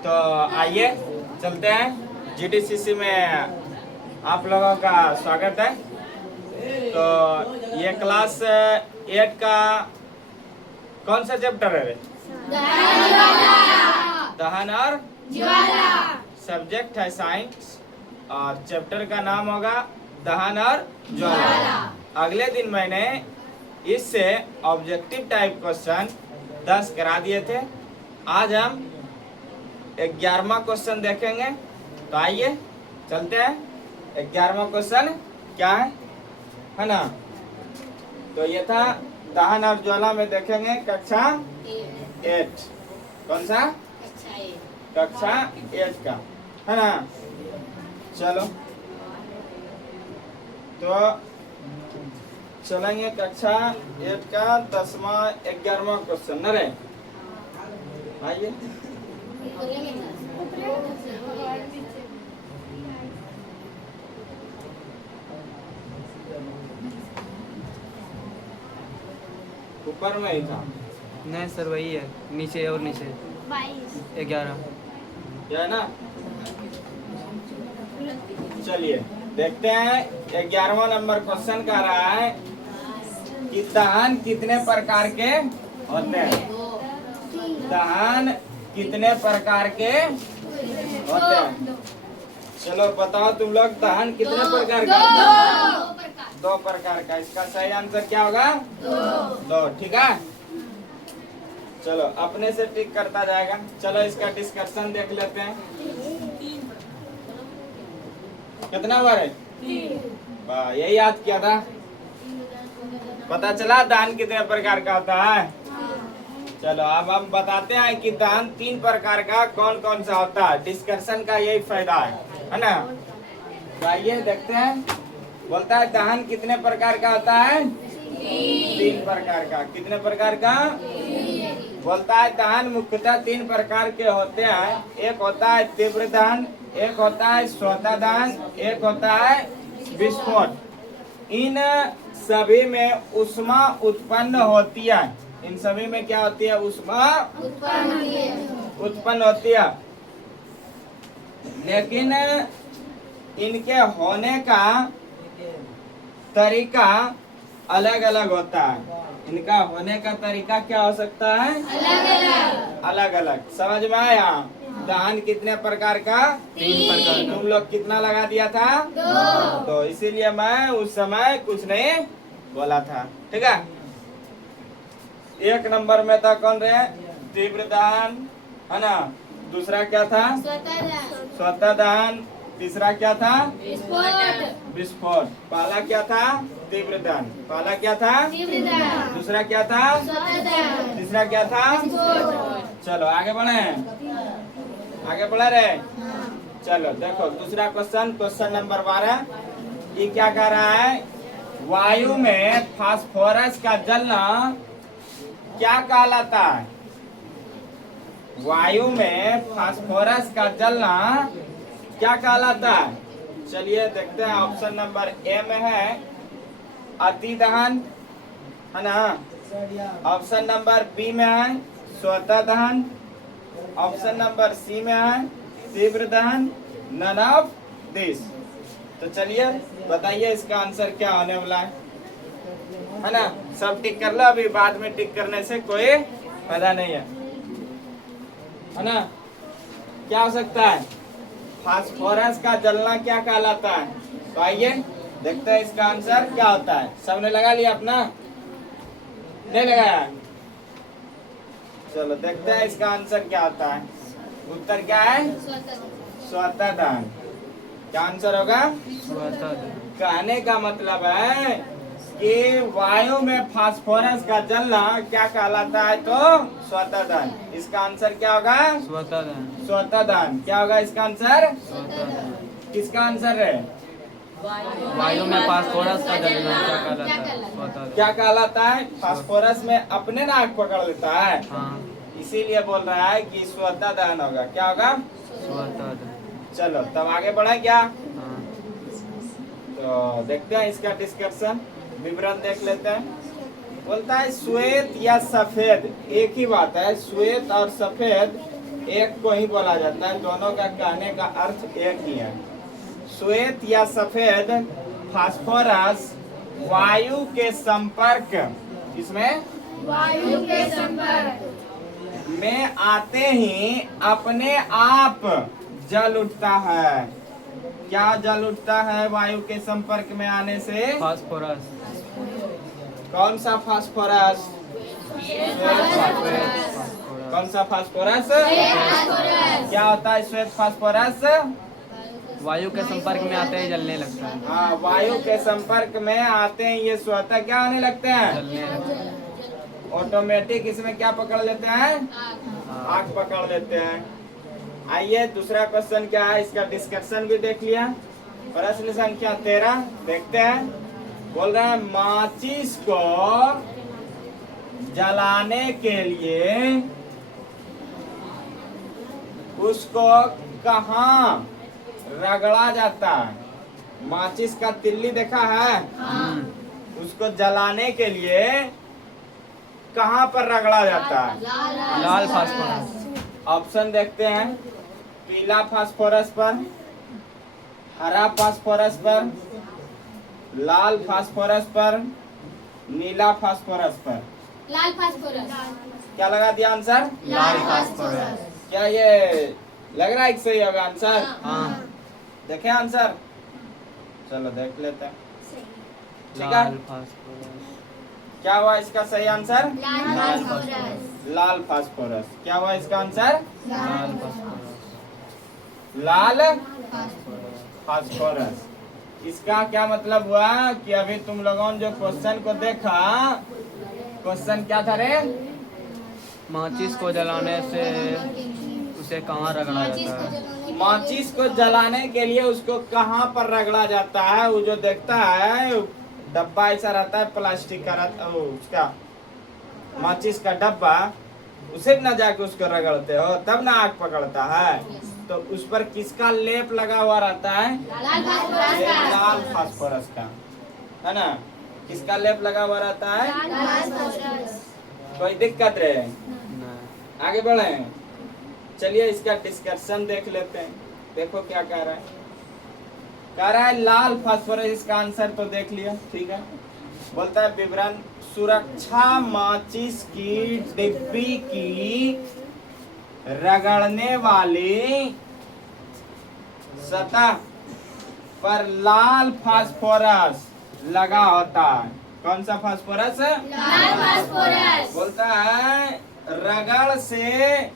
तो आइए चलते हैं जीटीसीसी में आप लोगों का स्वागत है। तो ये क्लास 8 का कौन सा चैप्टर है? दहन और ज्वाला। सब्जेक्ट है साइंस और चैप्टर का नाम होगा दहन और ज्वाला। अगले दिन मैंने इससे ऑब्जेक्टिव टाइप क्वेश्चन 10 करा दिए थे। आज हम 11वां क्वेश्चन देखेंगे। तो आइए चलते हैं। 11वां क्वेश्चन क्या है ना? तो ये था दहन और ज्वाला में देखेंगे कक्षा 8। कौन सा? कक्षा 8 का है ना। चलो तो चलेंगे कक्षा 8 का 10वां 11वां क्वेश्चन न रे। आइए ऊपर में ही था। नहीं सर वही है, नीचे और नीचे 11। क्या है ना? चलिए देखते हैं 11वां नंबर क्वेश्चन का रहा है कि दहन कितने प्रकार के होते हैं। दहन कितने प्रकार के होते हैं? चलो बताओ तुम लोग, दहन कितने प्रकार का? 2 प्रकार का। इसका सही आंसर क्या होगा? 2। ठीक है, चलो अपने से टिक करता जाएगा। चलो इसका डिस्कशन देख लेते हैं। कितना बार है? 3। वाह, यही याद किया था। पता चला दहन कितने प्रकार का होता है। चलो अब हम बताते हैं कि दहन 3 प्रकार का कौन कौन सा होता है। डिस्कशन का यही फायदा है ना। तो आइए देखते हैं। बोलता है दहन कितने प्रकार का होता है? 3 प्रकार का। कितने प्रकार का? बोलता है दहन मुख्यतः 3 प्रकार के होते हैं। एक होता है तीव्र दहन, एक होता है स्वतः दहन, एक होता है विस्फोट। इन सभी में ऊष्मा उत्पन्न होती है। इन सभी में क्या होती है? ऊष्मा उत्पन्न होती है। लेकिन इनके होने का तरीका अलग अलग होता है। इनका होने का तरीका क्या हो सकता है? अलग अलग। समझ में आया? दहन कितने प्रकार का? 3 प्रकार का। तुम लोग कितना लगा दिया था? 2। तो इसीलिए मैं उस समय कुछ नहीं बोला था। ठीक है। 1 नंबर में था कौन रहे? तीव्र दहन है ना। दूसरा क्या था? स्वतः दहन। तीसरा क्या था? विस्फोट। पहला क्या था? तीव्र दहन। पहला क्या था? दूसरा क्या था? तीसरा क्या था? चलो आगे बढ़े। आगे बढ़े रहे। चलो देखो दूसरा क्वेश्चन, क्वेश्चन नंबर 12। ये क्या कह रहा है? वायु में फास्फोरस का जलना क्या कहलाता है? वायु में फास्फोरस का जलना क्या कहलाता है? चलिए देखते हैं। ऑप्शन नंबर ए में है अति दहन है ना। ऑप्शन नंबर बी में है स्वतः दहन। ऑप्शन नंबर सी में है तीव्र दहन। None of this. तो चलिए बताइए इसका आंसर क्या होने वाला है ना। सब टिक कर लो, अभी बाद में टिक करने से कोई फायदा नहीं है ना। क्या हो सकता है? फास्फोरस का जलना क्या कहलाता है? तो आइए देखते हैं इसका आंसर क्या होता है। सबने लगा लिया अपना? नहीं लगाया? चलो देखते हैं इसका आंसर क्या होता है। उत्तर क्या है? स्वतः दहन। क्या आंसर होगा? कहने का मतलब है कि वायु में फास्फोरस का जलना क्या कहलाता है? तो स्वतः दहन। इसका आंसर क्या होगा? स्वतः दहन। स्वतः दहन। क्या होगा इसका आंसर? स्वतः दहन। किसका आंसर है? वायु में फास्फोरस का जलना क्या कहलाता है? स्वतः दहन। क्या कहलाता है? फास्फोरस में अपने नाक पकड़ लेता है, हाँ, इसीलिए बोल रहा है कि स्वतः दहन होगा। क्या होगा? स्वतः दहन। चलो तब आगे बढ़े क्या? हाँ। तो देखते हैं इसका डिस्कशन, विवरण देख लेते हैं। बोलता है श्वेत या सफेद एक ही बात है। श्वेत और सफेद एक को ही बोला जाता है, दोनों का कहने का अर्थ एक ही है। श्वेत या सफेद फास्फोरस वायु के संपर्क, इसमें वायु के संपर्क में आते ही अपने आप जल उठता है। क्या जल उठता है वायु के संपर्क में आने से? फास्फोरस। कौन सा फास्फोरस? फास्फोरस। कौन सा फास्फोरस? फास्फोरस। क्या होता है श्वेत फास्फोरस? वायु के संपर्क में आते ही जलने लगता है। हाँ, वायु के संपर्क में आते हैं ये स्वतः क्या होने लगते हैं? जलने लगता है। ऑटोमेटिक इसमें क्या पकड़ लेते हैं? आग पकड़ लेते हैं। आइए दूसरा क्वेश्चन क्या है, इसका डिस्कशन भी देख लिया। प्रश्न संख्या 13 देखते हैं। बोल रहे हैं माचिस को जलाने के लिए उसको कहाँ रगड़ा जाता है? माचिस का तिल्ली देखा है? उसको जलाने के लिए कहाँ पर रगड़ा जाता है? लाल फास्फोरस। ऑप्शन देखते हैं। पीला फास्फोरस पर, हरा फास्फोरस पर, लाल फास्फोरस पर, नीला फास्फोरस पर। लाल फास्फोरस। क्या लगा दिया आंसर? लाल फास्फोरस। क्या ये लग रहा है कि सही होगा आंसर? हाँ, देखें आंसर, चलो देख लेते हैं। ठीक है, लाल फास्फोरस। क्या हुआ इसका सही आंसर? लाल फास्फोरस। लाल फास्फोरस। क्या हुआ इसका आंसर? लाल फास्फोरस। लाल फास्फोरस। फास्फोरस। इसका क्या मतलब हुआ कि अभी तुम लोगों ने जो क्वेश्चन को देखा, क्वेश्चन क्या था रे? माचिस को जलाने से उसे कहाँ रगड़ा जाता है? माचिस को जलाने के लिए उसको कहाँ पर रगड़ा जाता है? वो जो देखता है डब्बा ऐसा रहता है प्लास्टिक का रहता, उसका माचिस का डब्बा, उसे न जाके उसको रगड़ते हो तब ना आग पकड़ता है। तो उस पर किसका लेप लगा हुआ रहता है? लाल फास्फोरस का। लाल फास्फोरस का, है ना? किसका लेप लगा हुआ रहता है? लाल फास्फोरस। कोई दिक्कत रहे? नहीं। आगे बढ़े, चलिए इसका डिस्कशन देख लेते हैं। देखो क्या कह रहा है। कह रहा है लाल फास्फोरस, इसका आंसर तो देख लिया, ठीक है। बोलता है विवरण, सुरक्षा माचिस की डिब्बी की रगड़ने वाली सतह पर लाल फास्फोरस लगा होता है। कौन सा फास्फोरस? लाल फास्फोरस। बोलता है रगड़ से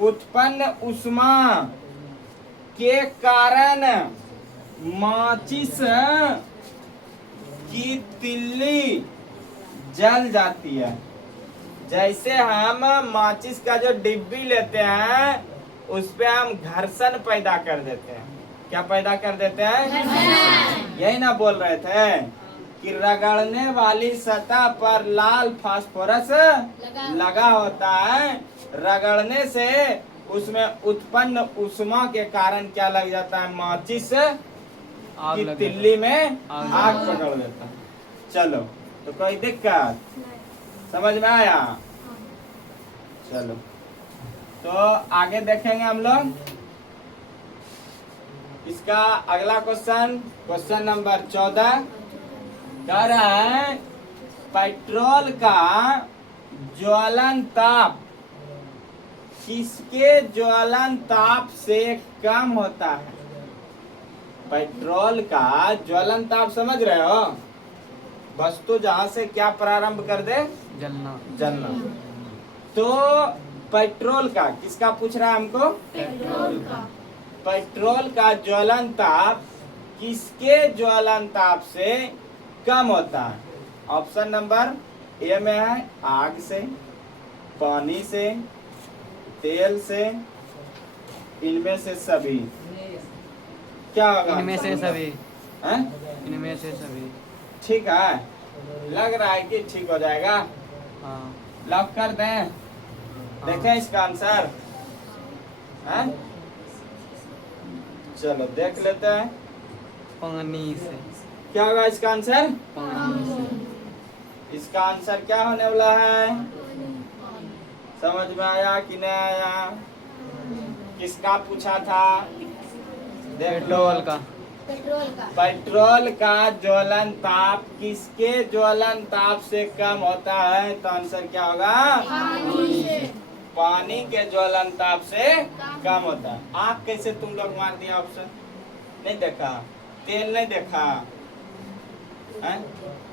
उत्पन्न ऊष्मा के कारण माचिस की तिल्ली जल जाती है। जैसे हम माचिस का जो डिब्बी लेते हैं उस पे हम घर्षण पैदा कर देते हैं। क्या पैदा कर देते हैं? यही ना बोल रहे थे कि रगड़ने वाली सतह पर लाल फास्फोरस लगा होता है। रगड़ने से उसमें उत्पन्न ऊष्मा के कारण क्या लग जाता है? माचिस आग की लग तिल्ली में आग आग पकड़ देता है। चलो, तो कोई दिक्कत समझ में आया? चलो, तो आगे देखेंगे हम लोग। इसका अगला क्वेश्चन, क्वेश्चन नंबर 14 कह रहा है पेट्रोल का ज्वलन ताप किसके ज्वलन ताप से कम होता है? पेट्रोल का ज्वलन ताप समझ रहे हो? वस्तु जहां से क्या प्रारंभ कर दे? जलना। जलना। तो पेट्रोल का, किसका पूछ रहा है हमको? पेट्रोल का। पेट्रोल का ज्वलन ताप किसके ज्वलन ताप से कम होता है? ऑप्शन नंबर ए में है आग से, पानी से, तेल से, इनमें से सभी। क्या होगा? इनमें से सभी। हैं? इनमें से सभी। ठीक है, लग रहा है कि ठीक हो जाएगा। हाँ। लॉक कर दें? देखें इसका आंसर। हैं? चलो देख लेते हैं पानी से। क्या होगा इसका आंसर। पानी से। इसका आंसर क्या होने वाला है? समझ में आया कि नहीं आया? किसका पूछा था? देख लो, पेट्रोल का। पेट्रोल का। पेट्रोल का ज्वलन ताप किसके ज्वलन ताप से कम होता है? तो आंसर क्या होगा? पानी से। पानी के ज्वलन ताप से कम होता है। आँख कैसे तुम लोग मार दिया ऑप्शन? नहीं देखा? तेल नहीं देखा है?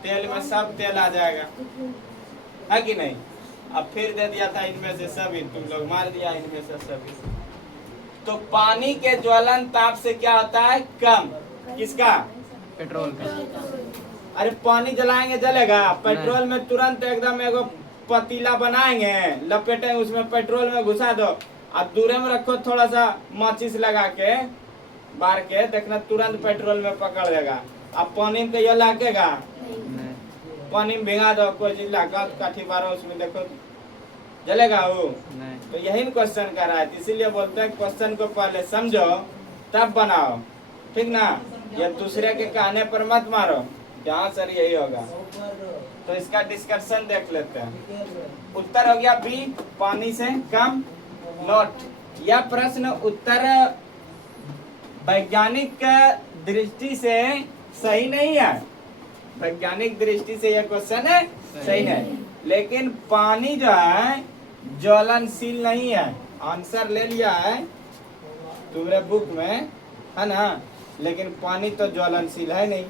तेल में सब तेल आ जाएगा, है कि नहीं? अब फिर दे दिया था इनमें से सभी, तुम लोग मार दिया इनमें से सभी। तो पानी के ज्वलन ताप से क्या होता है? कम। किसका? पेट्रोल का। अरे पानी जलाएंगे जलेगा? पेट्रोल में तुरंत एकदम एगो पतीला बनाएंगे, लपेटेंगे, उसमें पेट्रोल में घुसा दो और दूर में रखो, थोड़ा सा माचिस लगा के बार के देखना, तुरंत पेट्रोल में पकड़ लेगा। अब पानी में कहियो लागेगा? नहीं। पानी में भिगा दो, कोई चीज लगा काठी मारो, उसमें देखो जलेगा वो? नहीं। तो यही क्वेश्चन कर रहा है, इसीलिए बोलते हैं क्वेश्चन को पहले समझो तब बनाओ, ठीक ना? ये दूसरे के कहने पर मत मारो कि हाँ सर यही होगा। तो इसका डिस्कशन देख लेते हैं। उत्तर हो गया बी, पानी से कम। नोट, यह प्रश्न उत्तर वैज्ञानिक दृष्टि से सही नहीं है। वैज्ञानिक दृष्टि से यह क्वेश्चन है सही है, लेकिन पानी जो है ज्वलनशील नहीं है। आंसर ले लिया है तुम्हारे बुक में, है ना? लेकिन पानी तो ज्वलनशील है नहीं,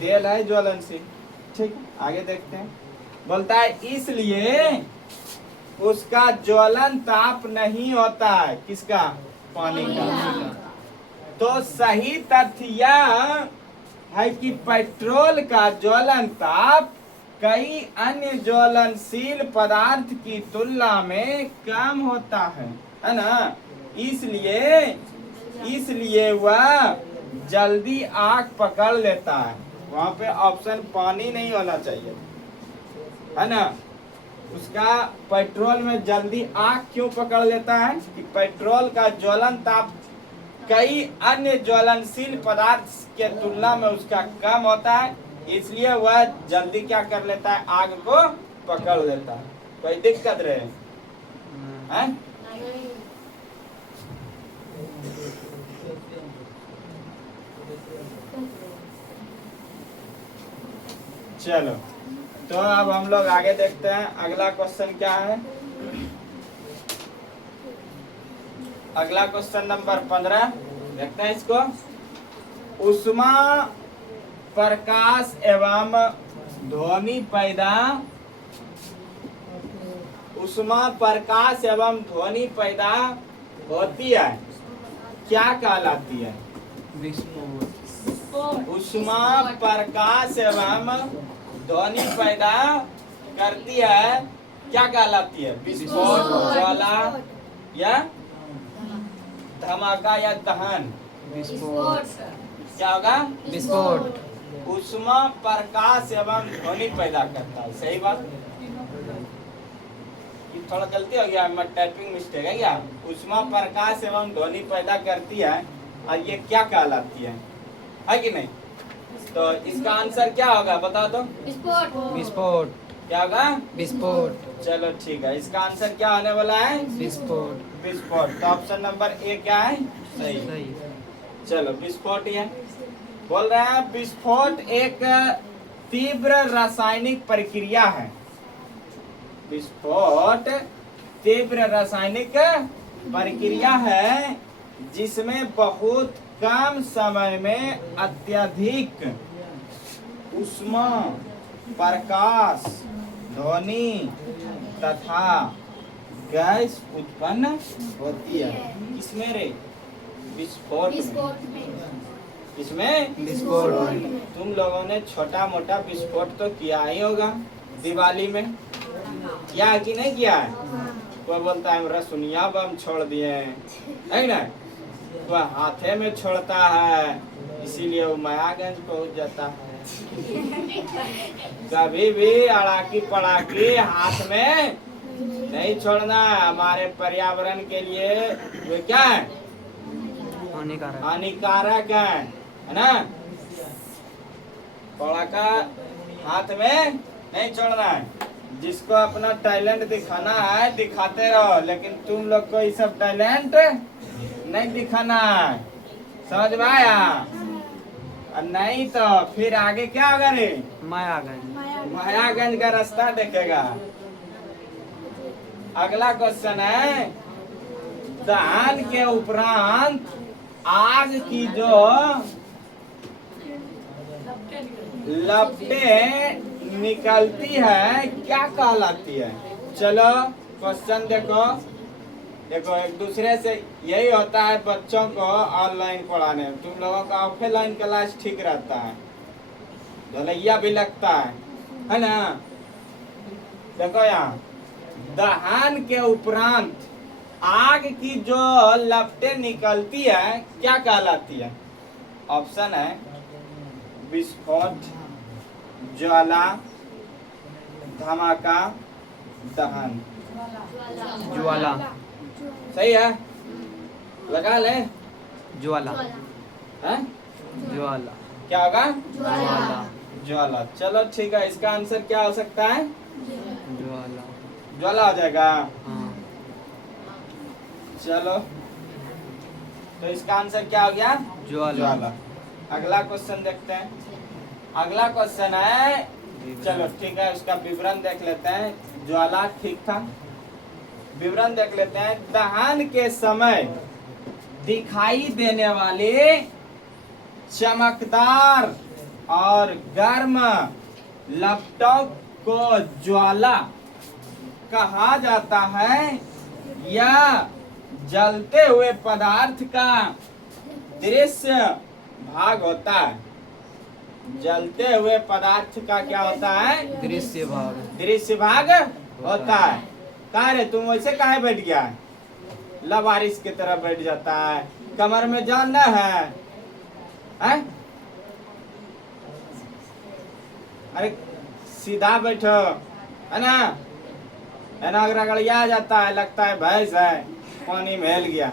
तेल है ज्वलनशील। ठीक, आगे देखते हैं। बोलता है इसलिए उसका ज्वलन ताप नहीं होता है। किसका? पानी का। तो सही तथ्य यह है कि पेट्रोल का ज्वलन ताप कई अन्य ज्वलनशील पदार्थ की तुलना में कम होता है ना? इसलिए वह जल्दी आग पकड़ लेता है। वहाँ पे ऑप्शन पानी नहीं होना चाहिए, है ना? उसका पेट्रोल में जल्दी आग क्यों पकड़ लेता है? कि पेट्रोल का ज्वलन ताप कई अन्य ज्वलनशील पदार्थ के तुलना में उसका कम होता है, इसलिए वह जल्दी क्या कर लेता है? आग को पकड़ लेता है। कोई दिक्कत रहे हैं? चलो, तो अब हम लोग आगे देखते हैं। अगला क्वेश्चन क्या है? अगला क्वेश्चन नंबर 15 देखते हैं इसको। उष्मा प्रकाश एवं ध्वनि पैदा, उष्मा प्रकाश एवं ध्वनि पैदा होती है, क्या कहलाती है? विस्फोट। उष्मा प्रकाश एवं ध्वनि पैदा करती है, क्या कहलाती है? विस्फोट, ज्वाला या धमाका या दहन? विस्फोट। क्या होगा? विस्फोट। उष्मा प्रकाश एवं ध्वनि पैदा करता है। सही बात। ये थोड़ा गलती हो गया, टाइपिंग मिस्टेक है क्या? उष्मा प्रकाश एवं ध्वनि पैदा करती है और ये क्या कहलाती है कि नहीं? तो इसका आंसर क्या होगा बता दो? विस्फोट। विस्फोट। क्या होगा? विस्फोट। चलो ठीक है, इसका आंसर क्या होने वाला है? विस्फोट। विस्फोट। तो ऑप्शन नंबर ए क्या है? सही। सही। चलो, विस्फोट ही है। बोल रहे हैं विस्फोट एक तीव्र रासायनिक प्रक्रिया है। विस्फोट तीव्र रासायनिक प्रक्रिया है जिसमें बहुत कम समय में अत्यधिक उष्मा, प्रकाश, ध्वनि तथा गैस उत्पन्न होती है। किसमें रे? विस्फोट में। विस्फोट में। इसमें विस्फोट। तुम लोगों ने छोटा मोटा विस्फोट तो किया ही होगा दिवाली में, किया है कि नहीं किया है? कोई बोलता है रसुनिया बम छोड़ दिए है ना, तो हाथे में छोड़ता है, इसीलिए वो मायागंज पहुंच जाता है। कभी भी अड़ाकी पड़ाकी हाथ में नहीं छोड़ना। हमारे पर्यावरण के लिए वे क्या है? हानिकारक। हानिकारक है ना? पड़ाका हाथ में नहीं छोड़ना है। जिसको अपना टैलेंट दिखाना है दिखाते रहो, लेकिन तुम लोग को ये सब टैलेंट नहीं दिखाना है, समझ में आया? और नहीं तो फिर आगे क्या होगा रे? मायागंज। मायागंज का रास्ता देखेगा। अगला क्वेश्चन है, दहन के उपरांत आग की जो लपटें निकलती है क्या कहलाती है? चलो क्वेश्चन देखो। देखो एक दूसरे से यही होता है बच्चों को ऑनलाइन पढ़ाने में। तुम लोगों का ऑफलाइन क्लास ठीक रहता है, ढलैया भी लगता है ना? देखो यहाँ, दहन के उपरांत आग की जो लपटें निकलती है क्या कहलाती है? ऑप्शन है विस्फोट, ज्वाला, धमाका, दहन। ज्वाला। सही है, लगा ले। ज्वाला। हैं? ज्वाला। क्या होगा? ज्वाला। ज्वाला। चलो ठीक है, इसका आंसर क्या हो सकता है? ज्वाला। ज्वाला हो जाएगा। हाँ। चलो तो इसका आंसर क्या हो गया? ज्वाला। ज्वाला। अगला क्वेश्चन देखते हैं। अगला क्वेश्चन है, चलो ठीक है, उसका विवरण देख लेते हैं। ज्वाला ठीक था, विवरण देख लेते हैं। दहन के समय दिखाई देने वाले चमकदार और गर्म लपटों को ज्वाला कहा जाता है। यह जलते हुए पदार्थ का दृश्य भाग होता है। जलते हुए पदार्थ का क्या होता है? दृश्य भाग। दृश्य भाग होता है। कहा रे तुम वैसे काहे बैठ गया है? लवारिस की तरह बैठ जाता है, कमर में जान न है, हैं? अरे सीधा बैठो, है ना? है ना? रगड़िया जाता है, लगता है भैंस है, पानी में हिल गया।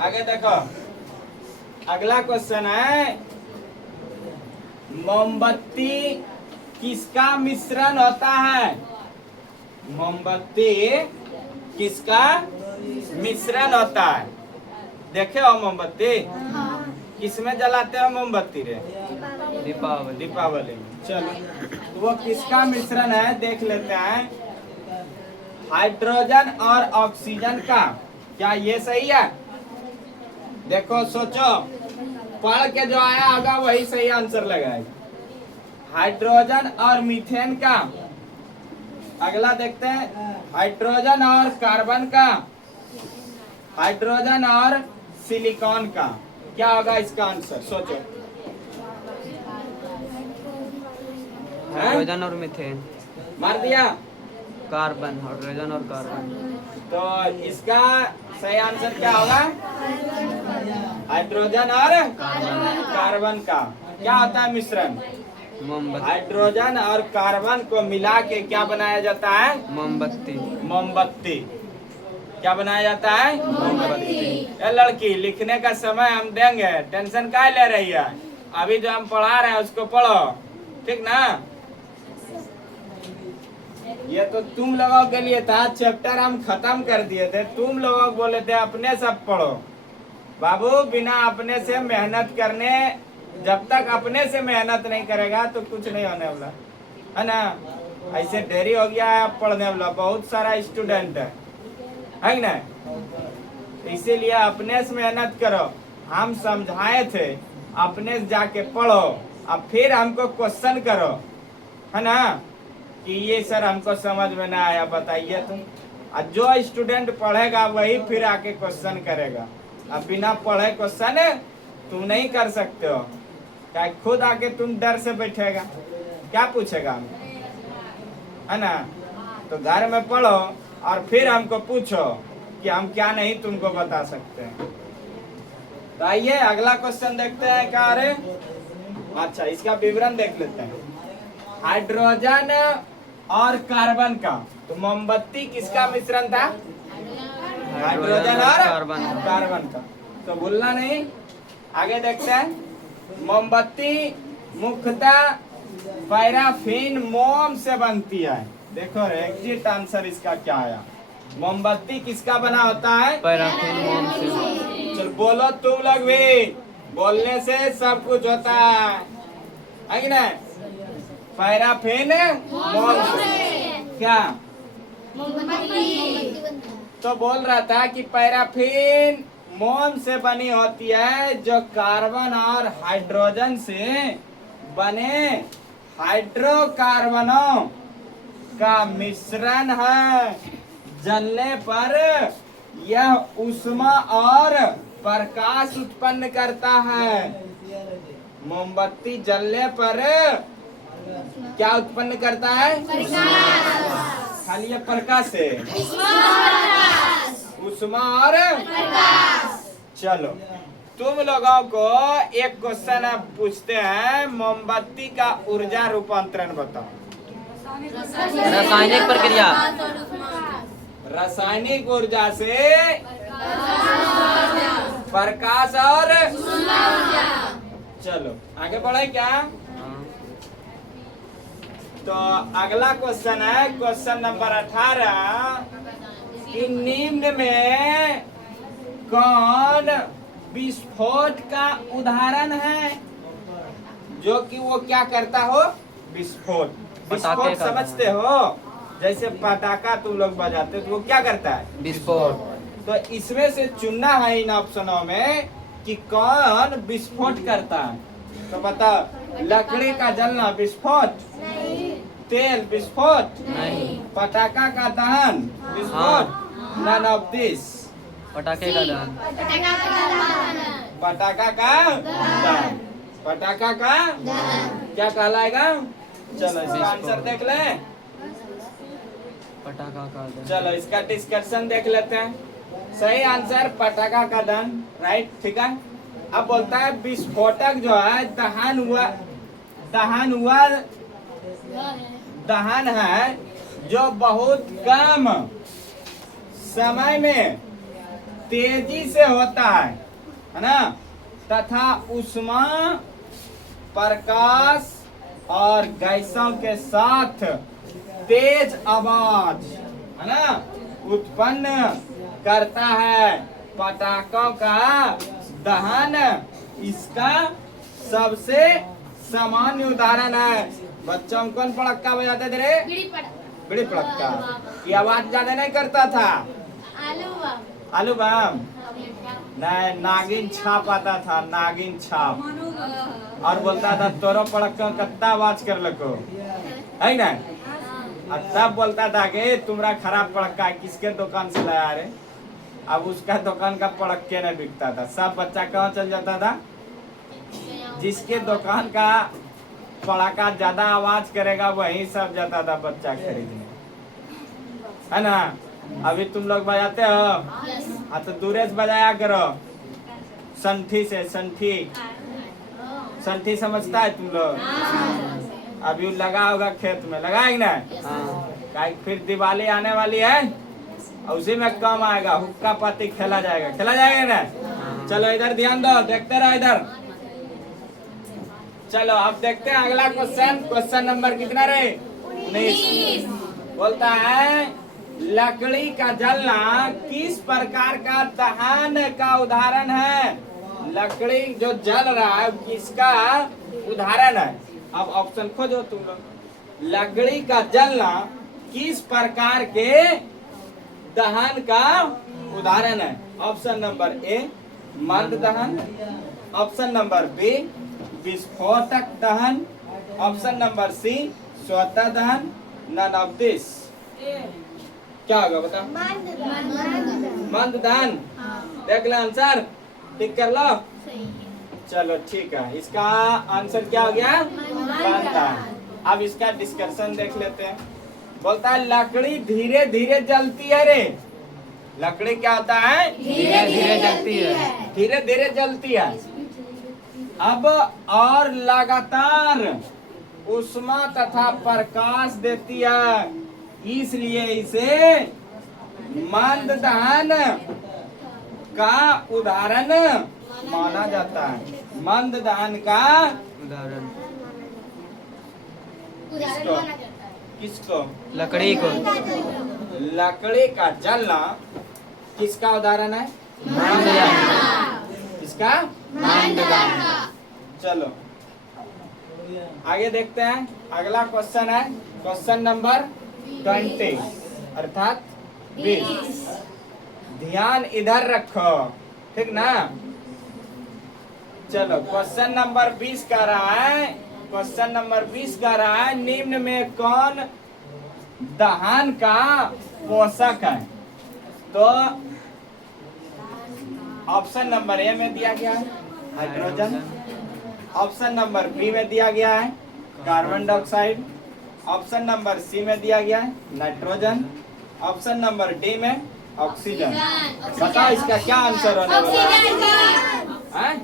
आगे देखो, अगला क्वेश्चन है, मोमबत्ती किसका मिश्रण होता है? मोमबत्ती किसका मिश्रण होता है? देखे हो मोमबत्ती? किसमें जलाते हो मोमबत्ती रे? दीपावली। दीपावली में। चलो तो वो किसका मिश्रण है देख लेते हैं। हाइड्रोजन और ऑक्सीजन का। क्या ये सही है? देखो सोचो, पढ़ के जो आया होगा वही सही आंसर लगाएगा। हाइड्रोजन और मीथेन का। अगला देखते हैं, हाइड्रोजन और कार्बन का, हाइड्रोजन और सिलिकॉन का। क्या होगा इसका आंसर? सोचो। हाइड्रोजन और मीथेन। मार दिया। कार्बन। हाइड्रोजन और कार्बन। तो इसका सही आंसर क्या होगा? हाइड्रोजन और कार्बन का। क्या होता है मिश्रण? मोमबत्ती। हाइड्रोजन और कार्बन को मिला के क्या बनाया जाता है? मोमबत्ती। मोमबत्ती। क्या बनाया जाता है? मोमबत्ती। ए लड़की, लिखने का समय हम देंगे, टेंशन काहे ले रही है? अभी जो हम पढ़ा रहे हैं उसको पढ़ो, ठीक ना? ये तो तुम लोगों के लिए था, चैप्टर हम खत्म कर दिए थे, तुम लोगों को बोले थे अपने सब पढ़ो। बाबू, बिना अपने से मेहनत करने, जब तक अपने से मेहनत नहीं करेगा तो कुछ नहीं होने वाला, है ना? ऐसे देरी हो गया है अब पढ़ने वाला, बहुत सारा स्टूडेंट है ना? इसीलिए अपने से मेहनत करो। हम समझाए थे, अपने से जाके पढ़ो, अब फिर हमको क्वेश्चन करो, है ना? कि ये सर हमको समझ में ना आया, बताइए तुम। और जो स्टूडेंट पढ़ेगा वही फिर आके क्वेश्चन करेगा। अब बिना पढ़े क्वेश्चन तुम नहीं कर सकते हो, क्या खुद आके तुम डर से बैठेगा, क्या पूछेगा हमें, है ना? तो घर में पढ़ो और फिर हमको पूछो कि हम क्या नहीं तुमको बता सकते हैं। तो आइए अगला क्वेश्चन देखते हैं। क्या रे? अच्छा, इसका विवरण देख लेते हैं। हाइड्रोजन और कार्बन का। तो मोमबत्ती किसका मिश्रण था? हाइड्रोजन और कार्बन का। तो भूलना नहीं। आगे देखते हैं। मोमबत्ती मुख्यतः पैराफिन मोम से बनती है। देखो एग्जैक्ट आंसर इसका क्या आया? मोमबत्ती किसका बना होता है? पैराफिन मोम से। चल बोलो तुम लोग भी, बोलने से सब कुछ होता है कि नहीं? पैराफिन मोम से क्या तो बोल रहा था कि पैराफिन मोम से बनी होती है, जो कार्बन और हाइड्रोजन से बने हाइड्रोकार्बनों का मिश्रण है। जलने पर यह ऊष्मा और प्रकाश उत्पन्न करता है। मोमबत्ती जलने पर क्या उत्पन्न करता है? खाली ये प्रकाश से ऊष्मा और चलो तुम लोगों को एक क्वेश्चन अब पूछते हैं, मोमबत्ती का ऊर्जा रूपांतरण बताओ। रासायनिक प्रक्रिया। रासायनिक ऊर्जा से प्रकाश और चलो आगे बढ़े क्या? तो अगला क्वेश्चन है क्वेश्चन नंबर 18 कि निम्न में कौन विस्फोट का उदाहरण है? जो कि वो क्या करता हो? विस्फोट। विस्फोट समझते हो? जैसे पटाखा तुम लोग बजाते तो वो क्या करता है? विस्फोट। तो इसमें से चुनना है इन ऑप्शनों में कि कौन विस्फोट करता है। तो बताओ, लकड़ी का जलना विस्फोट, तेल विस्फोट, नहीं। पटाखा का दहन विस्फोट, नन ऑफ दिस। पटाखे का दहन। पटाखा का दहन। पटाखा का क्या कहलाएगा? चलो इसका आंसर देख ले। पटाखा का दहन। चलो इसका डिस्कशन देख लेते हैं। सही आंसर पटाखा का दहन, राइट, ठीक है। अब बोलता है विस्फोटक जो है दहन हुआ दहन है जो बहुत कम समय में तेजी से होता है ना, तथा ऊष्मा, प्रकाश और गैसों के साथ तेज आवाज है ना उत्पन्न करता है। पटाखों का दहन इसका सबसे सामान्य उदाहरण है। बच्चों कौन पड़क्का बजाते थे रे? बीड़ी पड़क्का। ये आवाज ज्यादा नहीं करता था। आलू बम नहीं, नागिन छाप आता था, नागिन छाप। और बोलता था तोरो पड़क्का कितना आवाज कर लको है ना। और तब बोलता था कि तुम्हारा खराब पड़क्का किसके दुकान से लाया रे? अब उसका दुकान का पड़क्के नहीं बिकता था। सब बच्चा कहाँ चल जाता था? जिसके दुकान का पड़ाका ज्यादा आवाज करेगा वही सब जाता था बच्चा खरीदने, है ना। अभी तुम लोग बजाते हो? हाँ तो दूरे से बजाया करो, संठी से। संठी समझता है तुम लोग? अभी लगा होगा खेत में, लगाएंगे ना। फिर दिवाली आने वाली है और उसी में काम आएगा, हुक्का पाती खेला जाएगा ना। चलो इधर ध्यान दो, देखते रहो इधर। चलो अब देखते हैं अगला क्वेश्चन नंबर कितना रे? 19। बोलता है लकड़ी का जलना किस प्रकार का दहन का उदाहरण है? लकड़ी जो जल रहा है किसका उदाहरण है? अब ऑप्शन खोजो तुम लोग। लकड़ी का जलना किस प्रकार के दहन का उदाहरण है? ऑप्शन नंबर ए मंद दहन, ऑप्शन नंबर बी विस्फोटक दहन, ऑप्शन नंबर सी स्वतः दहन, नन ऑफ दिस। क्या होगा बता? मंद दहन। देख लो आंसर, टिक कर लो। चलो ठीक है, इसका आंसर क्या हो गया? मंद दहन। अब इसका डिस्कशन देख लेते हैं। बोलता है लकड़ी धीरे धीरे जलती है रे। लकड़ी क्या होता है? धीरे धीरे जलती है। धीरे धीरे जलती है। अब और लगातार ऊष्मा तथा प्रकाश देती है, इसलिए इसे मंद दहन का उदाहरण माना जाता है। मंद दहन का उदाहरण किसको? लकड़ी को। लकड़ी का जलना किसका उदाहरण है? किसका? चलो आगे देखते हैं। अगला क्वेश्चन है क्वेश्चन नंबर 20 अर्थात 20। ध्यान इधर रखो, ठीक ना? चलो क्वेश्चन नंबर 20 का रहा है, क्वेश्चन नंबर 20 का रहा है, निम्न में कौन दहन का पोषक है? तो ऑप्शन नंबर ए में दिया गया है हाइड्रोजन, ऑप्शन नंबर बी में दिया गया है carbon dioxide, option number C में दिया गया है नाइट्रोजन, ऑप्शन नंबर डी में ऑक्सीजन। बताओ इसका क्या आंसर होने वाला है?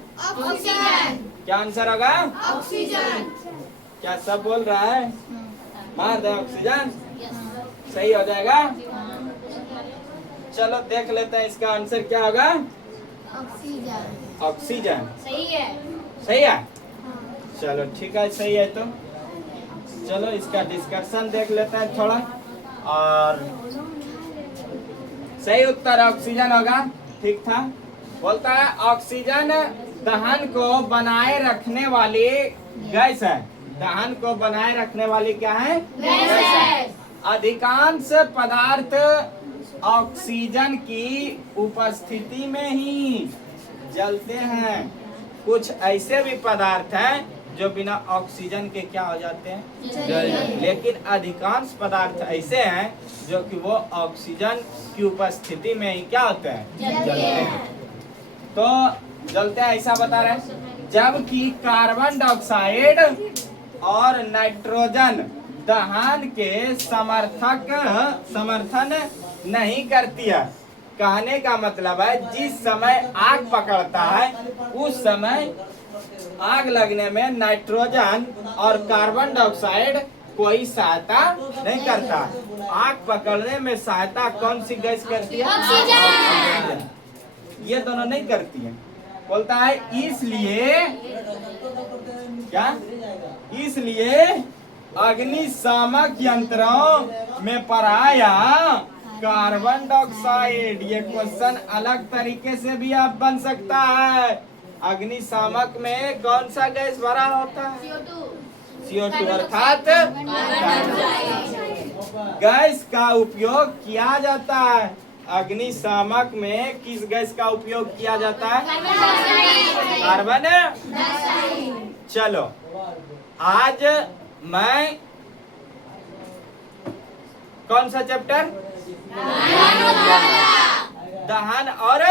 क्या आंसर होगा? ऑक्सीजन। क्या सब बोल रहा है? मार दे ऑक्सीजन, सही हो जाएगा। चलो देख लेते हैं इसका आंसर क्या होगा। ऑक्सीजन ऑक्सीजन सही है। सही है। चलो ठीक है, सही है। तो चलो इसका डिस्कशन देख लेते हैं थोड़ा। और सही उत्तर ऑक्सीजन होगा, ठीक था। बोलता है ऑक्सीजन दहन को बनाए रखने वाली गैस है। दहन को बनाए रखने वाली क्या है? गैस है। अधिकांश पदार्थ ऑक्सीजन की उपस्थिति में ही जलते हैं। कुछ ऐसे भी पदार्थ हैं जो बिना ऑक्सीजन के क्या हो जाते हैं? लेकिन अधिकांश पदार्थ ऐसे हैं जो कि वो ऑक्सीजन की उपस्थिति में ही क्या होते हैं? जलते हैं। तो जलते हैं ऐसा बता रहे हैं। जबकि कार्बन डाइऑक्साइड और नाइट्रोजन दहन के समर्थन नहीं करती है। कहने का मतलब है जिस समय आग पकड़ता है उस समय आग लगने में नाइट्रोजन और कार्बन डाइऑक्साइड कोई सहायता नहीं करता। आग पकड़ने में सहायता कौन सी गैस करती है? ऑक्सीजन। ये दोनों नहीं करती है। बोलता है इसलिए क्या? इसलिए अग्निशामक यंत्रों में पराया कार्बन डाइऑक्साइड। ये क्वेश्चन अलग तरीके से भी आप बन सकता है। अग्निशामक में कौन सा गैस भरा होता है? CO2 अर्थात गैस का उपयोग किया जाता है। अग्निशामक में किस गैस का उपयोग किया जाता है? कार्बन। चलो आज मैं कौन सा चैप्टर? दहन और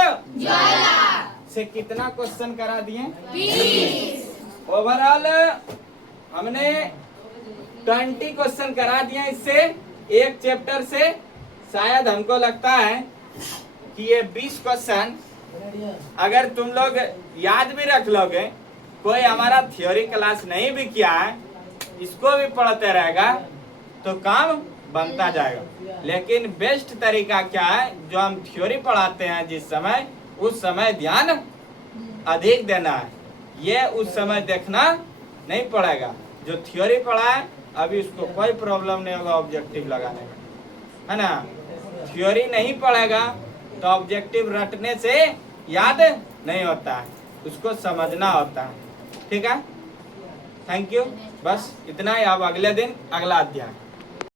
से कितना क्वेश्चन करा दिए? 20। ओवरऑल हमने 20 क्वेश्चन करा दिए इससे, एक चैप्टर से। शायद हमको लगता है कि ये 20 क्वेश्चन अगर तुम लोग याद भी रख लोगे, कोई हमारा थ्योरी क्लास नहीं भी किया है, इसको भी पढ़ते रहेगा तो काम बनता जाएगा। लेकिन बेस्ट तरीका क्या है? जो हम थ्योरी पढ़ाते हैं जिस समय, उस समय ध्यान अधिक देना है। ये उस समय देखना नहीं पड़ेगा। जो थ्योरी पढ़ा है अभी उसको कोई प्रॉब्लम नहीं होगा ऑब्जेक्टिव लगाने में, है ना? थ्योरी नहीं पढ़ेगा तो ऑब्जेक्टिव रटने से याद नहीं होता है, उसको समझना होता है। ठीक है, थैंक यू। बस इतना ही। अब अगले दिन अगला अध्याय।